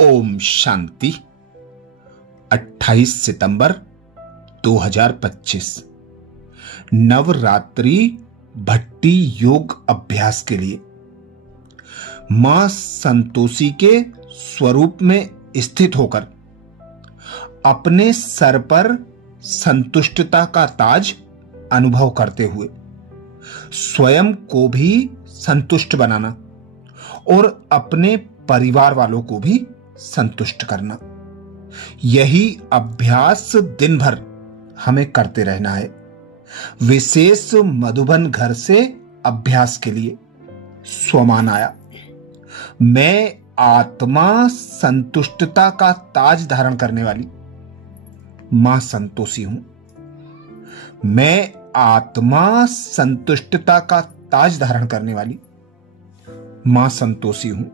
ओम शांति। 28 सितंबर 2025 नवरात्रि भट्टी योग अभ्यास के लिए मां संतोषी के स्वरूप में स्थित होकर अपने सर पर संतुष्टता का ताज अनुभव करते हुए स्वयं को भी संतुष्ट बनाना और अपने परिवार वालों को भी संतुष्ट करना, यही अभ्यास दिन भर हमें करते रहना है। विशेष मधुबन घर से अभ्यास के लिए स्वमान आया। मैं आत्मा संतुष्टता का ताज धारण करने वाली मां संतोषी हूं। मैं आत्मा संतुष्टता का ताज धारण करने वाली मां संतोषी हूं।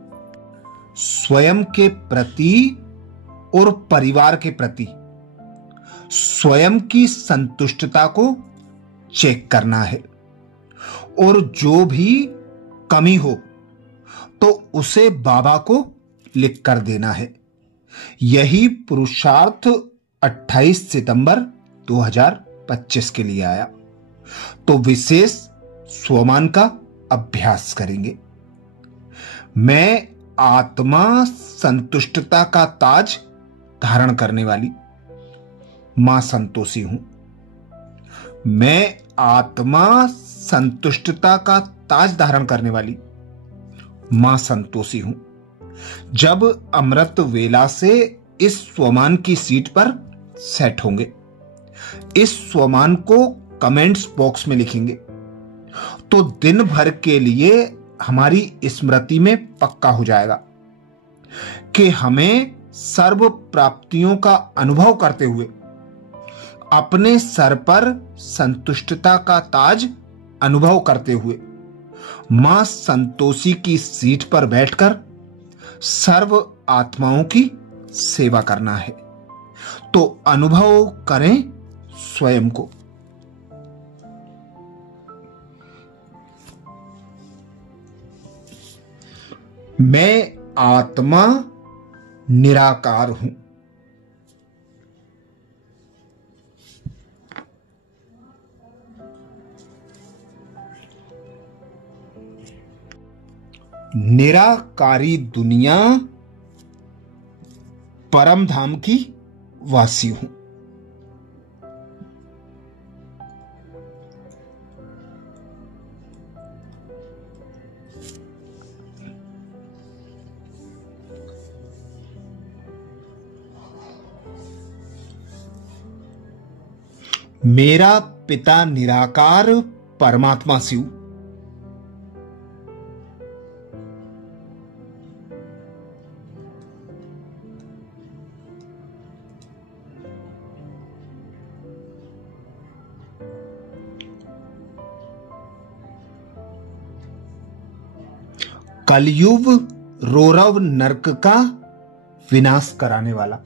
स्वयं के प्रति और परिवार के प्रति स्वयं की संतुष्टता को चेक करना है और जो भी कमी हो तो उसे बाबा को लिख कर देना है। यही पुरुषार्थ 28 सितंबर 2025 के लिए आया। तो विशेष स्वमान का अभ्यास करेंगे। मैं आत्मा संतुष्टता का ताज धारण करने वाली मां संतोषी हूं। मैं आत्मा संतुष्टता का ताज धारण करने वाली मां संतोषी हूं। जब अमृत वेला से इस स्वमान की सीट पर सेट होंगे, इस स्वमान को कमेंट्स बॉक्स में लिखेंगे तो दिन भर के लिए हमारी स्मृति में पक्का हो जाएगा कि हमें सर्व प्राप्तियों का अनुभव करते हुए अपने सर पर संतुष्टता का ताज अनुभव करते हुए मां संतोषी की सीट पर बैठकर सर्व आत्माओं की सेवा करना है। तो अनुभव करें स्वयं को। मैं आत्मा निराकार हूं। निराकारी दुनिया परम धाम की वासी हूं। मेरा पिता निराकार परमात्मा शिव कलयुग रौरव नरक का विनाश कराने वाला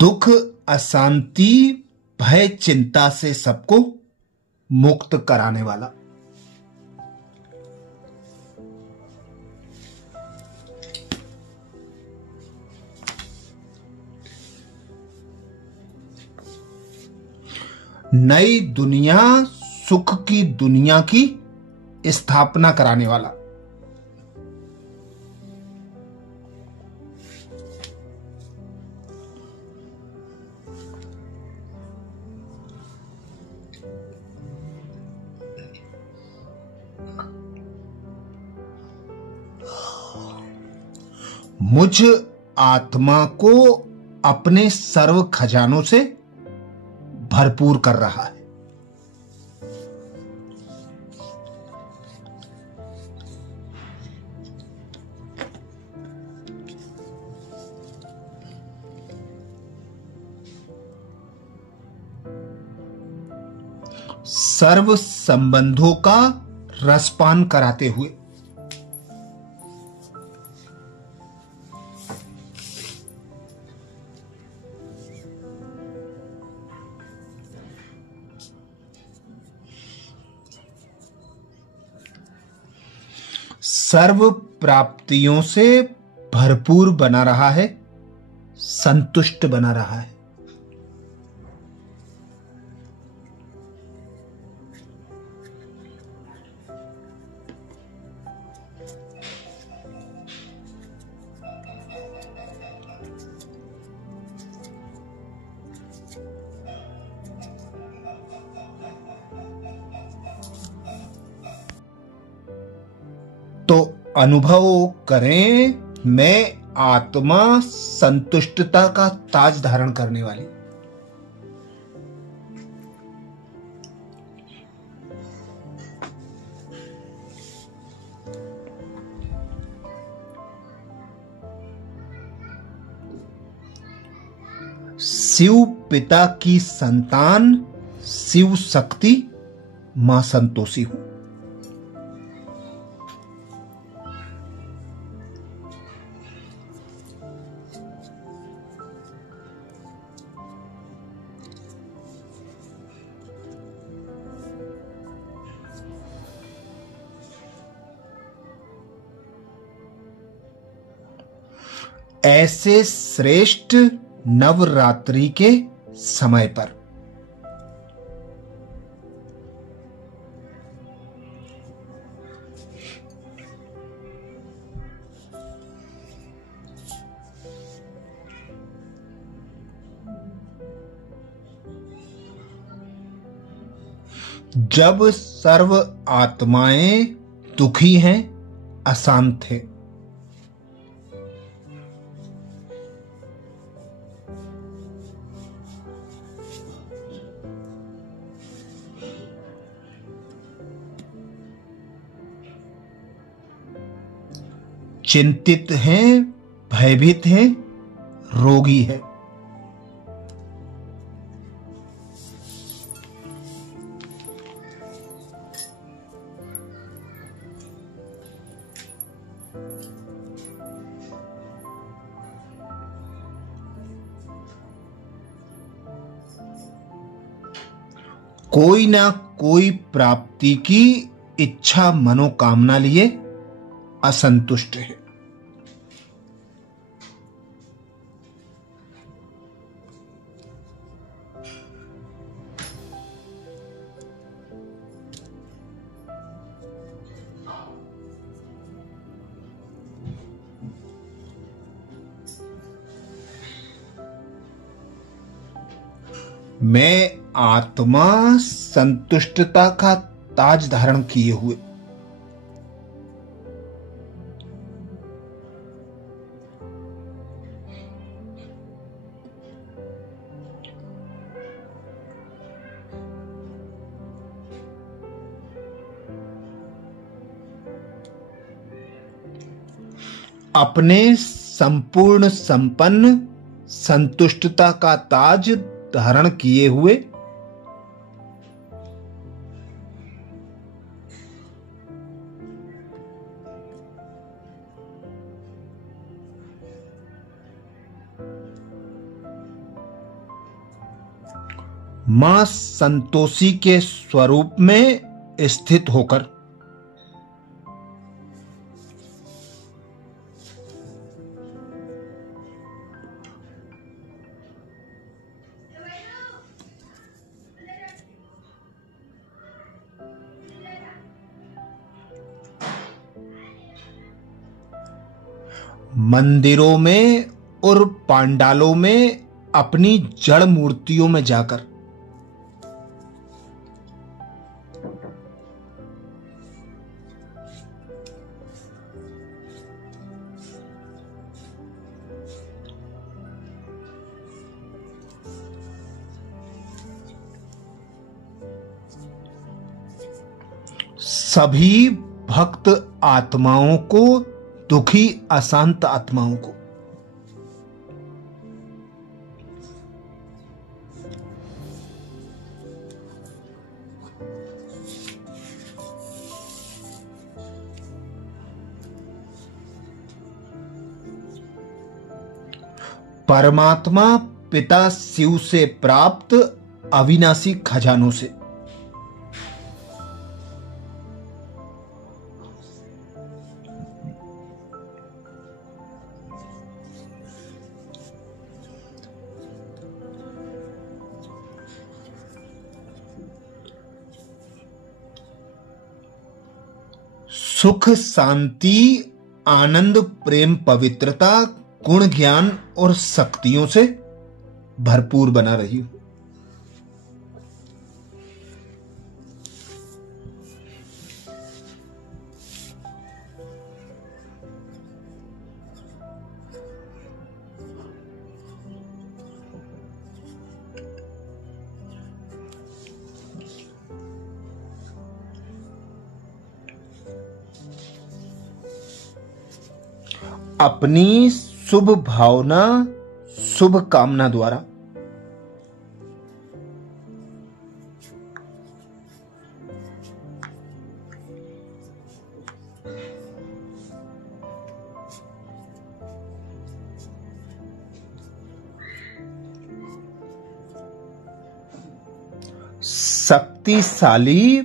दुख अशांति भय चिंता से सबको मुक्त कराने वाला नई दुनिया सुख की दुनिया की स्थापना कराने वाला मुझ आत्मा को अपने सर्व खजानों से भरपूर कर रहा है। सर्व संबंधों का रसपान कराते हुए सर्व प्राप्तियों से भरपूर बना रहा है, संतुष्ट बना रहा है। तो अनुभव करें, मैं आत्मा संतुष्टता का ताज धारण करने वाली। शिव पिता की संतान, शिव शक्ति मां संतोषी हूं। ऐसे श्रेष्ठ नवरात्रि के समय पर जब सर्व आत्माएं दुखी हैं, अशांत हैं, चिंतित हैं, भयभीत हैं, रोगी हैं, कोई ना कोई प्राप्ति की इच्छा मनोकामना लिए असंतुष्ट है। मैं आत्मा संतुष्टता का ताज धारण किए हुए, अपने संपूर्ण संपन्न संतुष्टता का ताज धारण किए हुए, मां संतोषी के स्वरूप में स्थित होकर मंदिरों में और पांडालों में अपनी जड़ मूर्तियों में जाकर सभी भक्त आत्माओं को, दुखी अशांत आत्माओं को परमात्मा पिता शिव से प्राप्त अविनाशी खजानों से सुख, शांति, आनंद, प्रेम, पवित्रता, गुण, ज्ञान और शक्तियों से भरपूर बना रही हूं। अपनी शुभ भावना, शुभ कामना द्वारा शक्तिशाली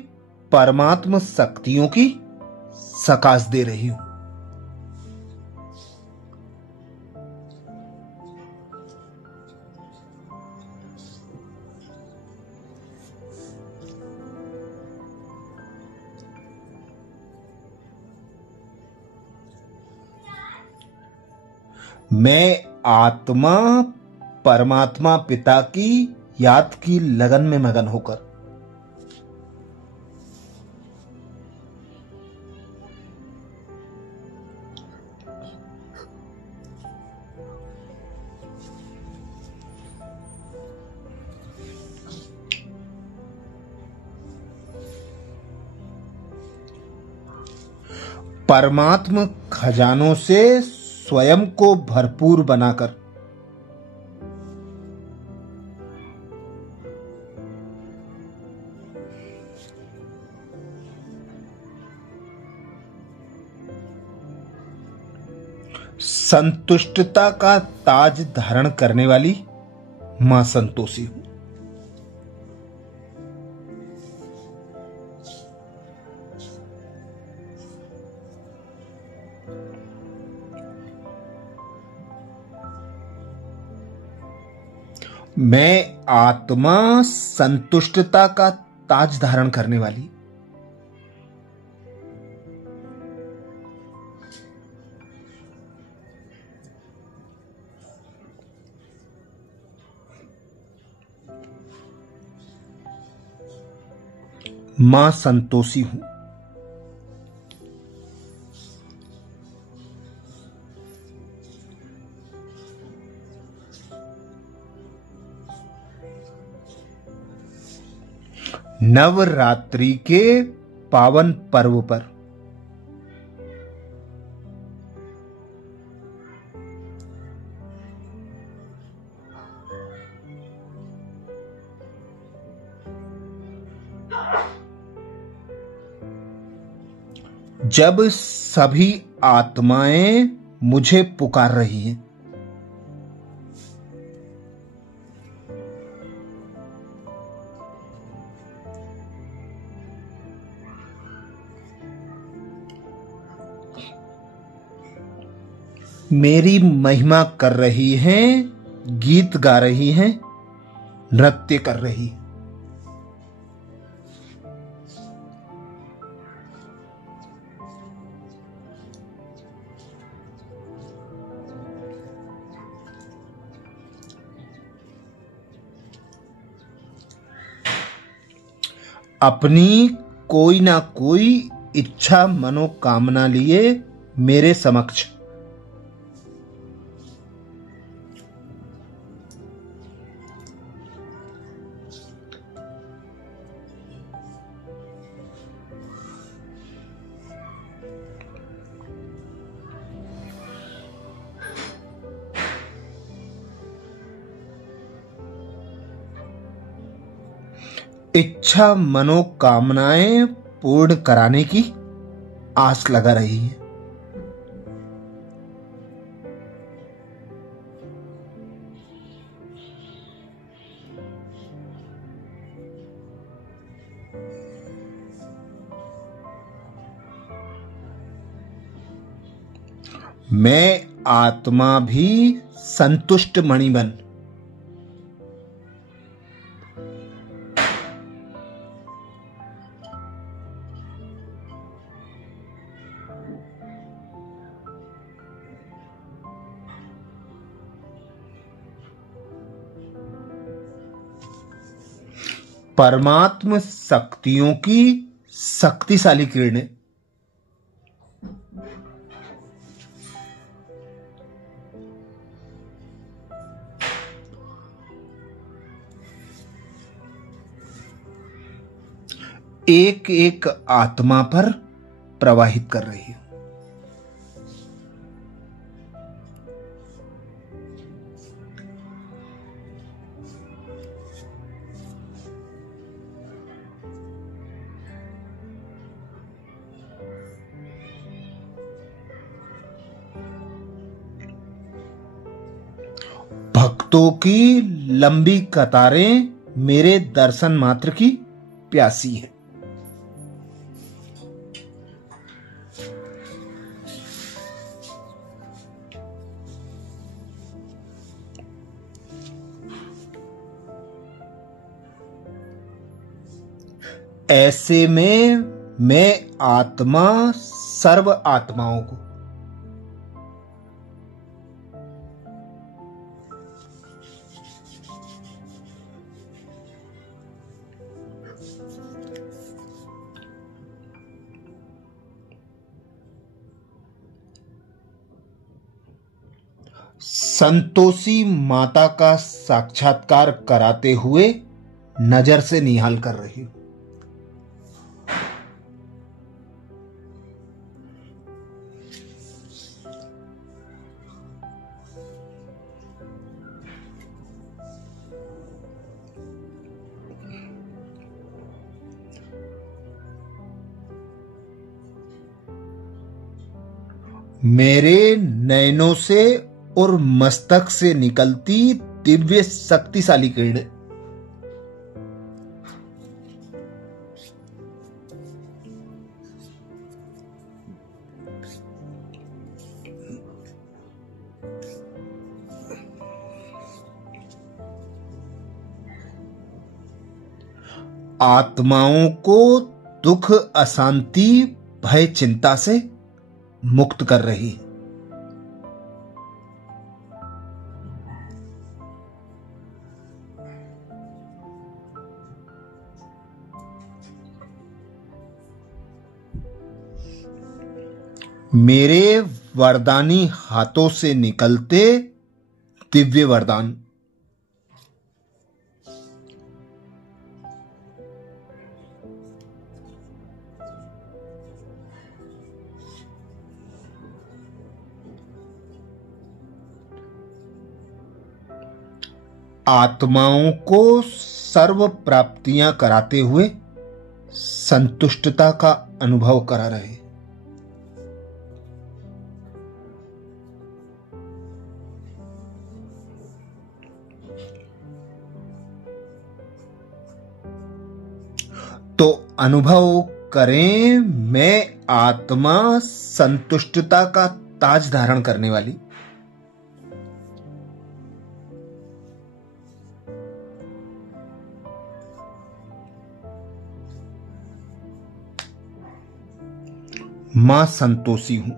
परमात्मा शक्तियों की सकाश दे रही हूं। मैं आत्मा परमात्मा पिता की याद की लगन में मगन होकर परमात्मा खजानों से स्वयं को भरपूर बनाकर संतुष्टता का ताज धारण करने वाली मां संतोषी हूं। मैं आत्मा संतुष्टता का ताज धारण करने वाली मां संतोषी हूं। नवरात्रि के पावन पर्व पर जब सभी आत्माएं मुझे पुकार रही हैं, मेरी महिमा कर रही हैं, गीत गा रही हैं, नृत्य कर रही। अपनी कोई ना कोई इच्छा मनोकामना लिए मेरे समक्ष इच्छा मनोकामनाएं पूर्ण कराने की आस लगा रही है। मैं आत्मा भी संतुष्ट मणि बन परमात्म शक्तियों की शक्तिशाली किरणें एक एक आत्मा पर प्रवाहित कर रही है। भक्तों की लंबी कतारें मेरे दर्शन मात्र की प्यासी है। ऐसे में मैं आत्मा सर्व आत्माओं को संतोषी माता का साक्षात्कार कराते हुए नजर से निहाल कर रही हूं। मेरे नयनों से और मस्तक से निकलती दिव्य शक्तिशाली किरणें आत्माओं को दुख, अशांति, भय, चिंता से मुक्त कर रही है। मेरे वरदानी हाथों से निकलते दिव्य वरदान आत्माओं को सर्व प्राप्तियां कराते हुए संतुष्टता का अनुभव करा रहे। तो अनुभव करें, मैं आत्मा संतुष्टता का ताज धारण करने वाली मां संतोषी हूं।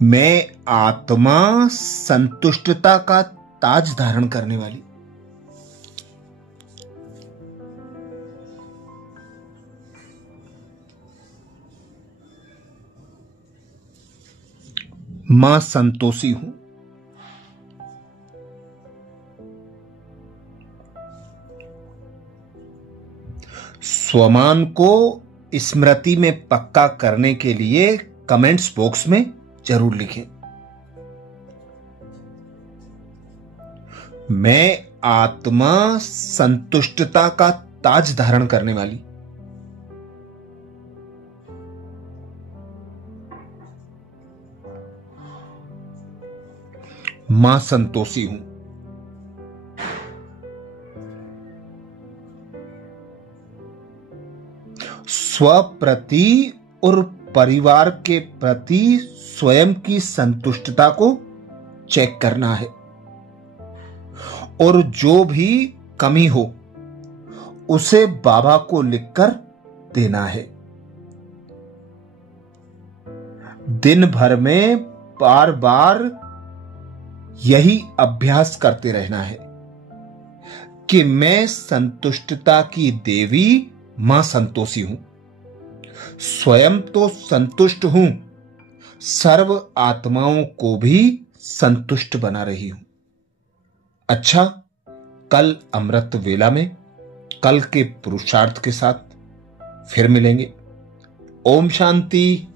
मैं आत्मा संतुष्टता का ताज धारण करने वाली मां संतोषी हूं। स्वमान को स्मृति में पक्का करने के लिए कमेंट्स बॉक्स में जरूर लिखें। मैं आत्मा संतुष्टता का ताज धारण करने वाली मां संतोषी हूं। स्व प्रति और परिवार के प्रति स्वयं की संतुष्टता को चेक करना है और जो भी कमी हो उसे बाबा को लिखकर देना है। दिन भर में बार बार यही अभ्यास करते रहना है कि मैं संतुष्टता की देवी मां संतोषी हूं, स्वयं तो संतुष्ट हूं, सर्व आत्माओं को भी संतुष्ट बना रही हूं। अच्छा, कल अमृत वेला में कल के पुरुषार्थ के साथ फिर मिलेंगे। ओम शांति।